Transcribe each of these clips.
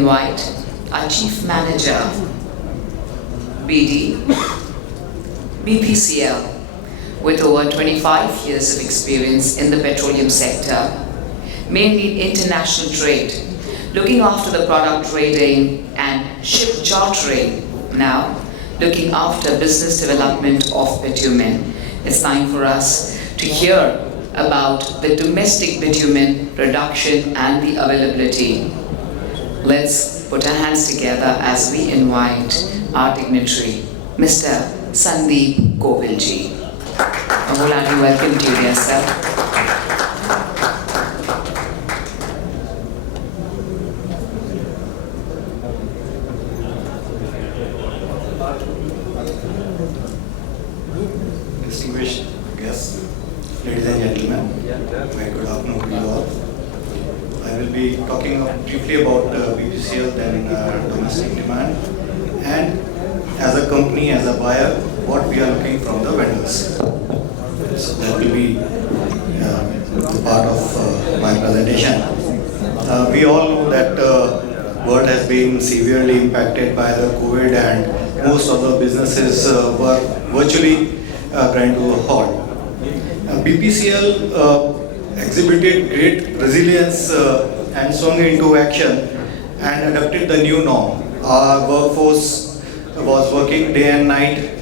invite our Chief Manager, BD, BPCL, with over 25 years of experience in the petroleum sector, mainly international trade, looking after the product trading and ship chartering, now looking after business development of bitumen. It's time for us to hear about the domestic bitumen production and the availability. Let's put our hands together as we invite our dignitary, Mr. Sandeep Kovilji. A wholehearted welcome to you, dear sir. Distinguished guests, ladies and gentlemen, very good afternoon to you all. I will be talking briefly about BPCL, then domestic demand, and as a company, as a buyer, what we are looking from the vendors. So that will be the part of my presentation. We all know that world has been severely impacted by the COVID, and most of the businesses were virtually grind to a halt. BPCL exhibited great resilience and swung into action and adopted the new norm. Our workforce was working day and night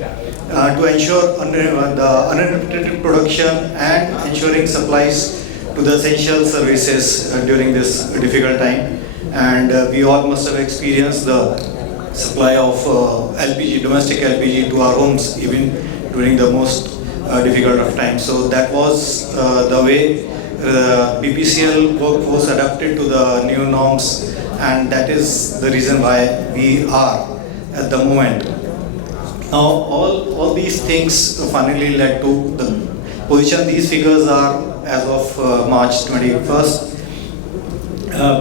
to ensure the uninterrupted production and ensuring supplies to the essential services during this difficult time. And we all must have experienced the supply of LPG, domestic LPG to our homes even during the most difficult of times. So that was the way BPCL workforce adapted to the new norms, and that is the reason why we are at the moment. Now all these things finally led to the position. These figures are as of March 21st.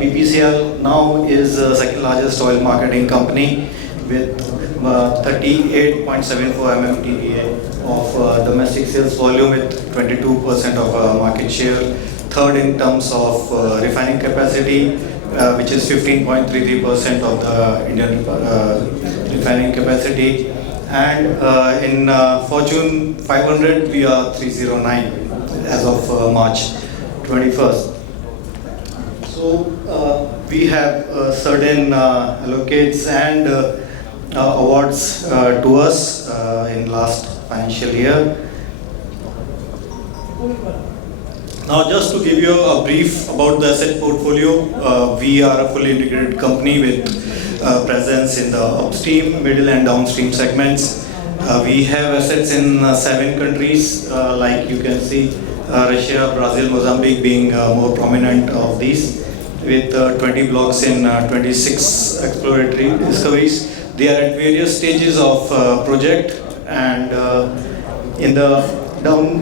BPCL now is the second largest oil marketing company with 38.74 MMTPA of domestic sales volume with 22% of market share. Third in terms of refining capacity, which is 15.33% of the Indian refining capacity. And in Fortune 500, we are 309 as of March 21st. So we have certain allocates and awards to us in last financial year. Now, just to give you a brief about the asset portfolio, we are a fully integrated company with presence in the upstream, middle and downstream segments. We have assets in 7 countries, like you can see, Russia, Brazil, Mozambique being more prominent of these, with 20 blocks in 26 exploratory discoveries. They are at various stages of project, and in the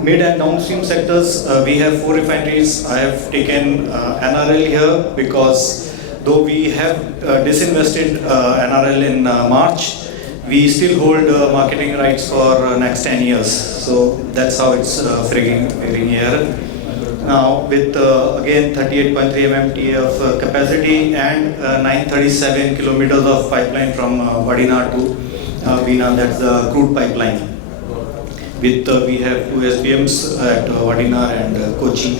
mid and downstream sectors, we have 4 refineries. I have taken NRL here because though we have disinvested NRL in March, we still hold marketing rights for next 10 years. So that's how it's figuring here. Now with again 38.3 MMT of capacity and 937 kilometers of pipeline from Vadina to Bina, that's the crude pipeline. With we have 2 SPMs at Vadina and Kochi.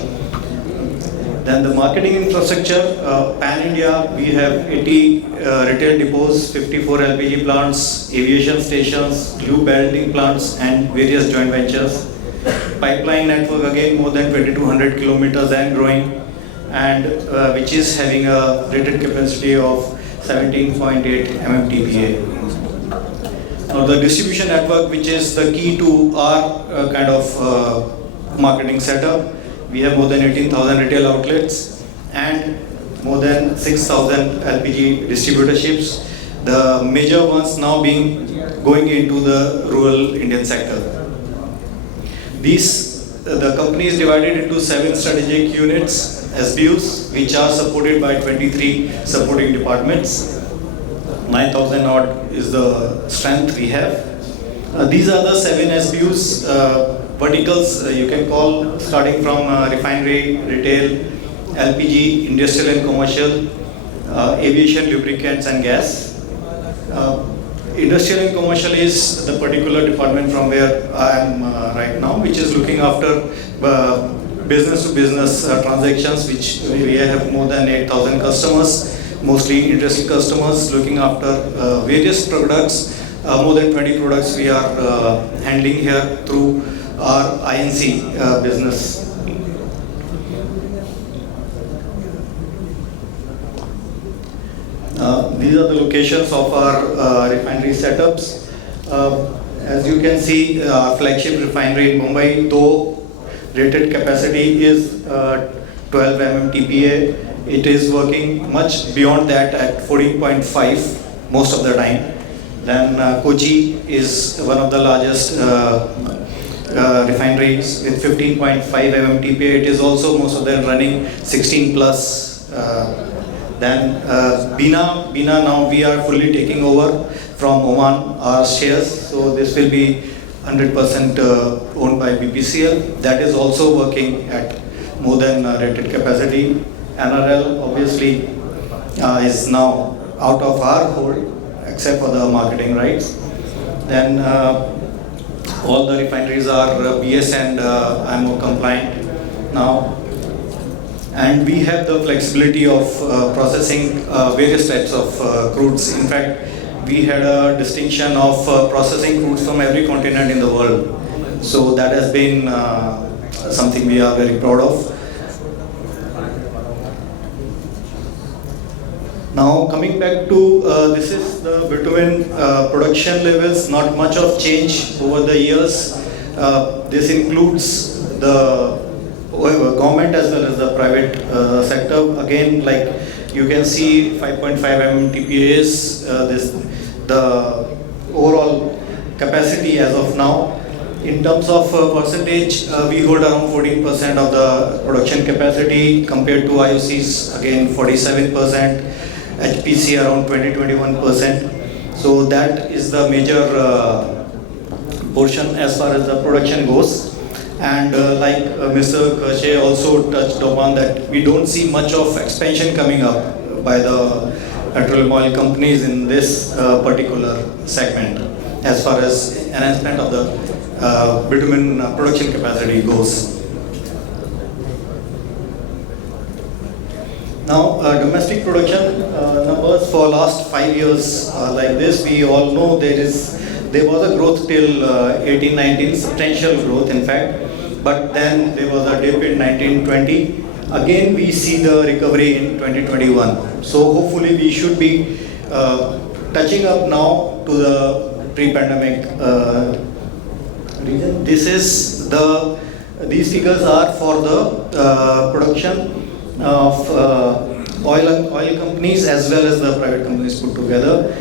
Then the marketing infrastructure, pan-India, we have 80 retail depots, 54 LPG plants, aviation stations, glue belting plants and various joint ventures. Pipeline network again more than 2200 kilometers and growing, and which is having a rated capacity of 17.8 MMTPA. Now the distribution network, which is the key to our kind of marketing setup, we have more than 18,000 retail outlets and more than 6,000 LPG distributorships. The major ones now being going into the rural Indian sector. The company is divided into 7 strategic units, SBUs, which are supported by 23 supporting departments. 9,000 odd is the strength we have. These are the 7 SBUs, verticals you can call, starting from refinery, retail, LPG, industrial and commercial, aviation, lubricants and gas. Industrial and commercial is the particular department from where I am right now, which is looking after business to business transactions, which we have more than 8,000 customers, mostly interested customers, looking after various products. More than 20 products we are handling here through our INC business. These are the locations of our refinery setups. As you can see, our flagship refinery in Mumbai, though rated capacity is 12 MMTPA, it is working much beyond that at 14.5 most of the time. Then Kochi is one of the largest refineries with 15.5 MMTPA. It is also most of them running 16 plus. Then Bina now we are fully taking over from Oman our shares. So this will be 100% owned by BPCL. That is also working at more than rated capacity. NRL obviously is now out of our hold except for the marketing rights. Then all the refineries are BS and IMO compliant now. And we have the flexibility of processing various types of crudes. In fact, we had a distinction of processing crudes from every continent in the world. So that has been something we are very proud of. Now coming back to this is the bitumen production levels, not much of change over the years. This includes the government as well as the private sector. Again, like you can see 5.5 MMTPA is the overall capacity as of now. In terms of percentage, we hold around 14% of the production capacity compared to IOC's again 47%, HPC around 20-21%. So that is the major portion as far as the production goes. And like Mr. Kache also touched upon that, we don't see much of expansion coming up by the petroleum oil companies in this particular segment as far as enhancement of the bitumen production capacity goes. Now, domestic production numbers for last 5 years like this, we all know there was a growth till 18-19, substantial growth in fact, but then there was a dip in 19-20. Again, we see the recovery in 2021. So hopefully we should be touching up now to the pre-pandemic region. These figures are for the production of oil companies as well as the private companies put together.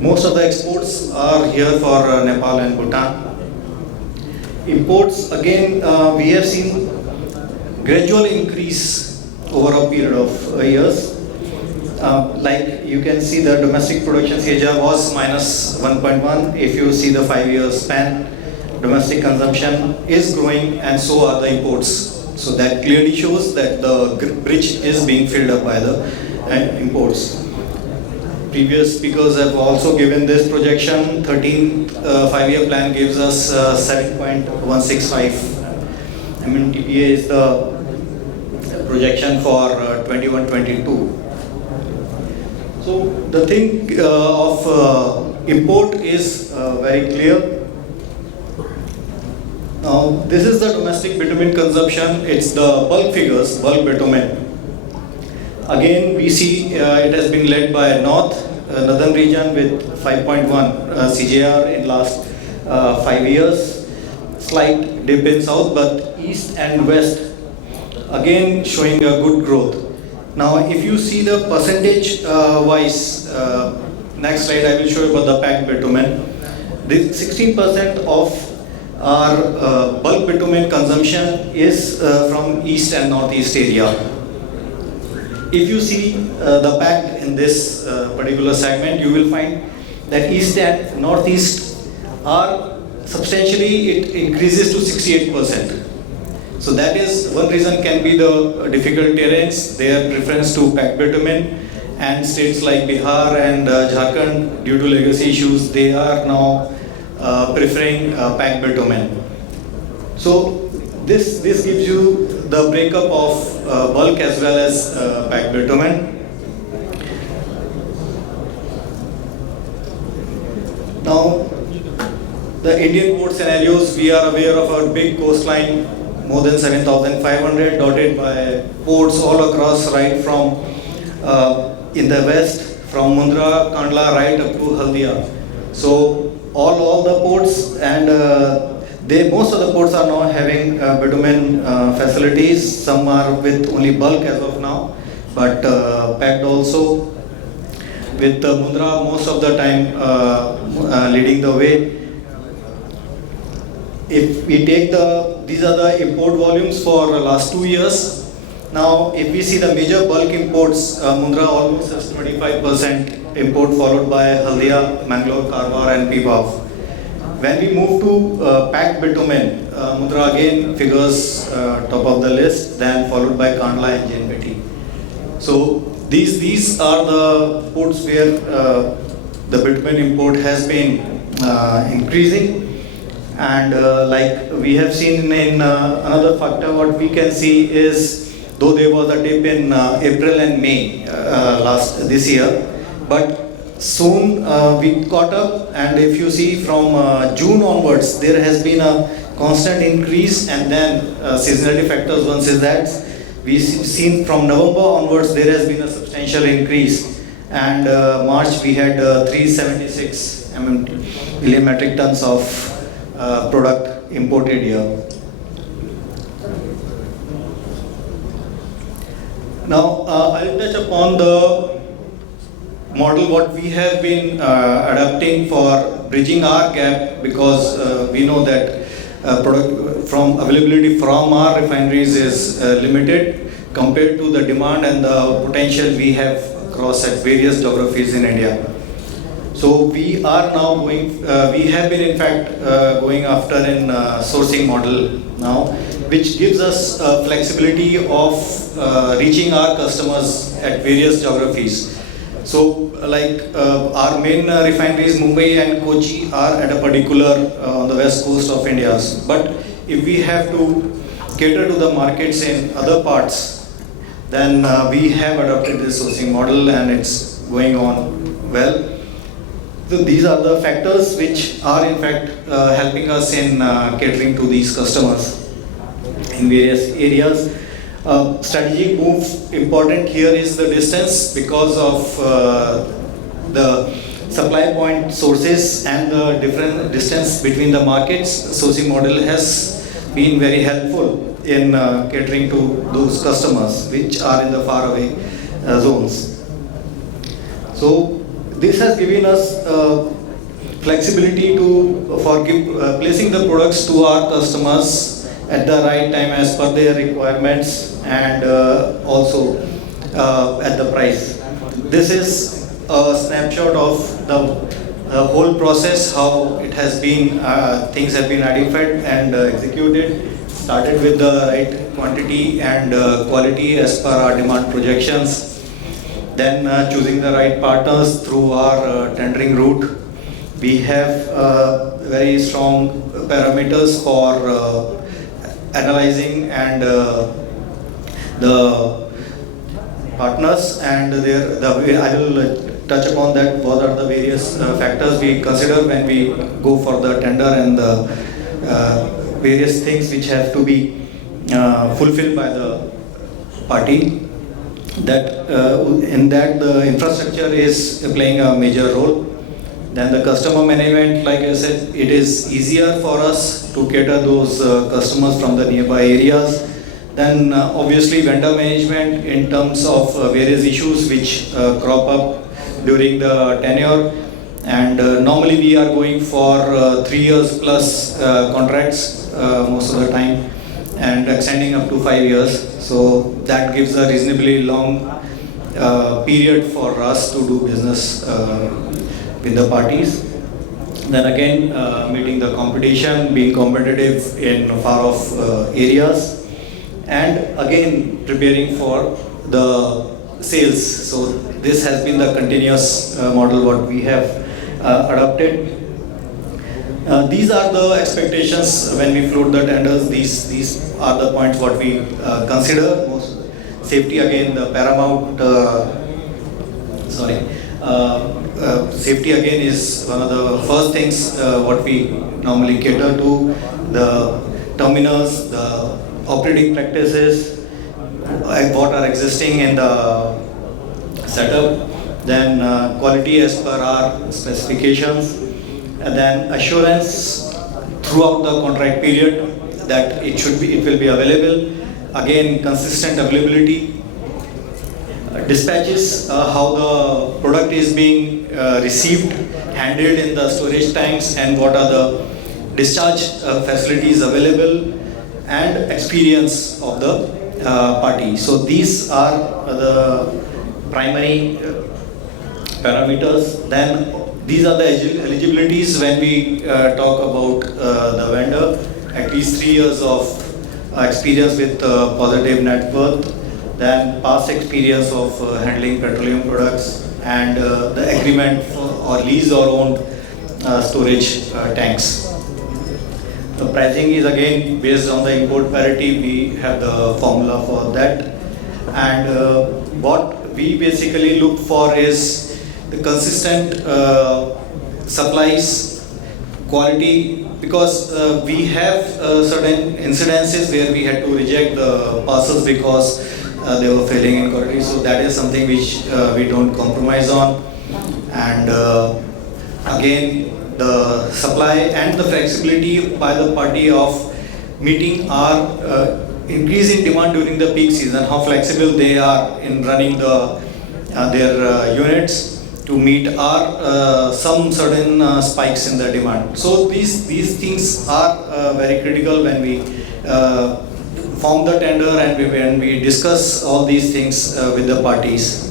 Most of the exports are here for Nepal and Bhutan. Imports, again, we have seen gradual increase over a period of years. Like you can see the domestic production CAGR was minus 1.1. If you see the 5-year span, domestic consumption is growing and so are the imports. So that clearly shows that the bridge is being filled up by the imports. Previous speakers have also given this projection. 13 5-year plan gives us 7.165 MMTPA is the projection for 21-22. So the thing of import is very clear. Now this is the domestic bitumen consumption. It's the bulk figures, bulk bitumen. Again, we see it has been led by northern region with 5.1 CJR in last 5 years. Slight dip in south, but east and west again showing a good growth. Now, if you see the percentage wise, next slide I will show you about the packed bitumen. This 16% of our bulk bitumen consumption is from east and northeast area. If you see the pack in this particular segment, you will find that east and northeast are substantially, it increases to 68%. So that is one reason can be the difficult terrains, their preference to packed bitumen, and states like Bihar and Jharkhand, due to legacy issues, they are now preferring packed bitumen. So this gives you the breakup of bulk as well as packed bitumen. Now, the Indian port scenarios, we are aware of our big coastline, more than 7,500, dotted by ports all across, right from in the west, from Mundra, Kandla, right up to Haldia. So all the ports, and most of the ports are now having bitumen facilities. Some are with only bulk as of now, but packed also. With Mundra most of the time leading the way. If we take these are the import volumes for last 2 years. Now, if we see the major bulk imports, Mundra almost has 25% import, followed by Haldia, Mangalore, Karwar, and Pipavav. When we move to packed bitumen, Mundra again figures top of the list, then followed by Kandla and JNPT. So these are the ports where the bitumen import has been increasing. And like we have seen in another factor, what we can see is, though there was a dip in April and May this year, but soon we caught up, and if you see from June onwards, there has been a constant increase, and then seasonality factors, once is that, we've seen from November onwards, there has been a substantial increase, and March we had 376 million metric tons of product imported here. Now, I'll touch upon the model what we have been adapting for bridging our gap, because we know that product from availability from our refineries is limited compared to the demand and the potential we have across at various geographies in India. So we are now we have been in fact going after an sourcing model now, which gives us flexibility of reaching our customers at various geographies. So like our main refineries, Mumbai and Kochi, are at a particular on the west coast of India. But if we have to cater to the markets in other parts, then we have adopted this sourcing model, and it's going on well. So these are the factors which are in fact helping us in catering to these customers in various areas. Strategic move important here is the distance, because of the supply point sources and the different distance between the markets. Sourcing model has been very helpful in catering to those customers which are in the faraway zones. So this has given us flexibility for placing the products to our customers at the right time as per their requirements, and also at the price. This is a snapshot of the whole process, how it has been, things have been identified and executed. Started with the right quantity and quality as per our demand projections. Then choosing the right partners through our tendering route. We have very strong parameters for analyzing and the partners, and I will touch upon that. What are the various factors we consider when we go for the tender, and the various things which have to be fulfilled by the party. That in that the infrastructure is playing a major role. Then the customer management, like I said, it is easier for us to cater those customers from the nearby areas. Then obviously vendor management in terms of various issues which crop up during the tenure. And normally we are going for 3 years plus contracts most of the time, and extending up to 5 years. So that gives a reasonably long period for us to do business with the parties. Then again, meeting the competition, being competitive in far off areas, and again preparing for the sales. So this has been the continuous model what we have adopted. These are the expectations when we float the tenders. These are the points what we consider. Safety again, the paramount. Safety again is one of the first things what we normally cater to. The terminals, the operating practices, what are existing in the setup. Then quality as per our specifications. And then assurance throughout the contract period that it will be available. Again, consistent availability. Dispatches, how the product is being received, handled in the storage tanks, and what are the discharge facilities available, and experience of the party. So these are the primary parameters. Then these are the eligibilities when we talk about the vendor. At least 3 years of experience with positive net worth, then past experience of handling petroleum products, and the agreement for or lease or owned storage tanks. The pricing is again based on the import parity. We have the formula for that, and what we basically look for is the consistent supplies, quality, because we have certain incidences where we had to reject the parcels because they were failing in quality. So that is something which we don't compromise on. And again, the supply and the flexibility by the party of meeting our increasing demand during the peak season, how flexible they are in running their units to meet our some certain spikes in the demand. So these things are very critical when we form the tender and when we discuss all these things with the parties.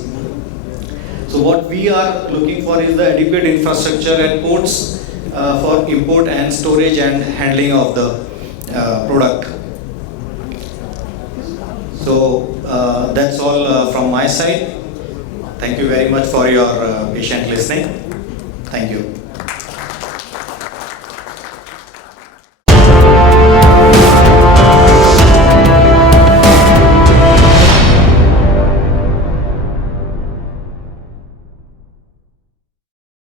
So what we are looking for is the adequate infrastructure at ports for import and storage and handling of the product. So that's all from my side. Thank you very much for your patient listening. Thank you.